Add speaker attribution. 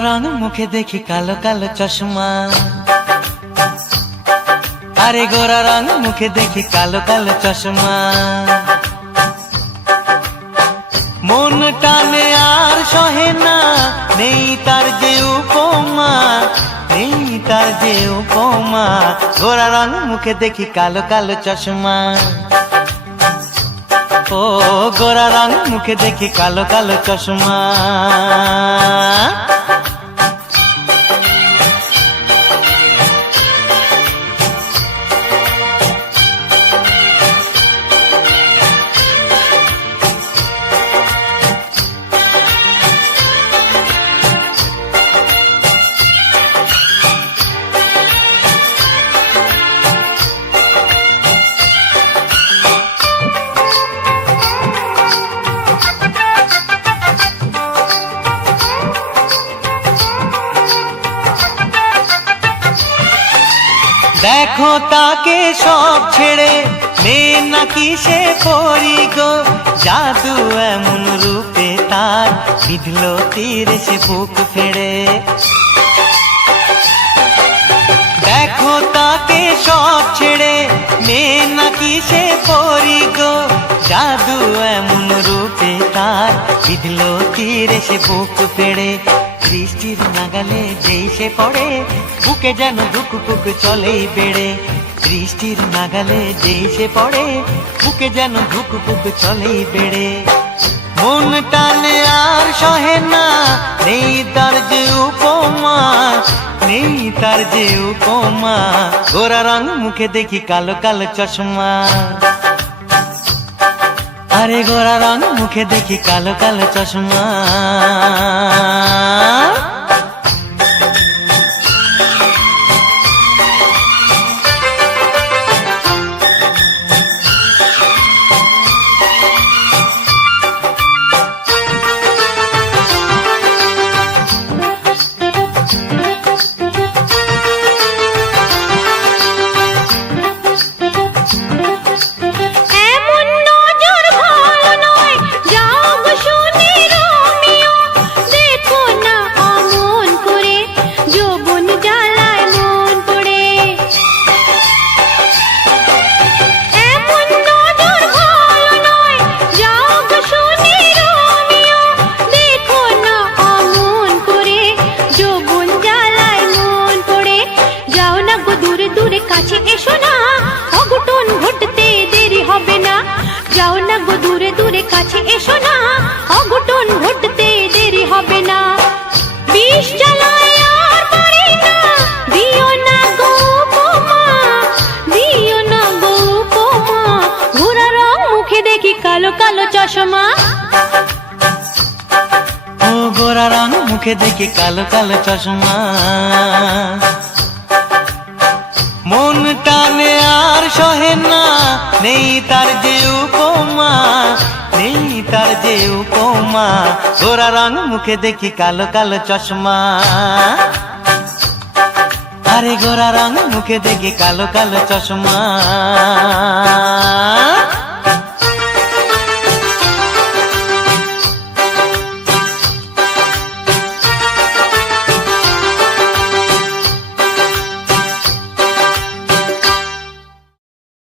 Speaker 1: মুখে দেখি কালো কালো চশমা। আরে গোরা রং মুখে দেখি কালো কালো চশমা। মন টানে আর সহে না, নেই তার যে উপমা, নেই তার যে উপমা। গোরা রং মুখে দেখি কালো কালো চশমা। ও গোরা রং মুখে দেখি কালো কালো চশমা। দেখো তাকে সব ছেড়ে, মেয়ে নাকি সে পরি গো জাদু এমন রূপে তার বিধল তীর, সে বুক ফেড়ে। দেখো তাকে সব ছেড়ে, মেয়ে নাকি সে পরি গো জাদু এমন রূপে তার বিধল তীর, সে বুক ফেড়ে। বৃষ্টির নাগালে যেই সে পড়ে, বুকে যেন ধুক পুক চলেই বেড়ে। বৃষ্টির নাগালে যেই সে পড়ে, বুকে যেন ধুক পুক চলেই বেড়ে। মন টানে আর সহে না, নেই তার যে উপমা, নেই তার যে উপমা। গোরা রং মুখে দেখি কালো কালো চশমা। আরে গোড়া রং মুখে দেখি কালো কালো চশমা।
Speaker 2: কালো কালো চশমা।
Speaker 1: ও গোরা রং মুখে দেখি কালো কালো চশমা। মন টানে আর সহে না, নেই তার যে উপমা, নেই তার যে উপমা। গোরা রং মুখে দেখি কালো কালো চশমা। আরে গোরা রং মুখে দেখি কালো কালো চশমা।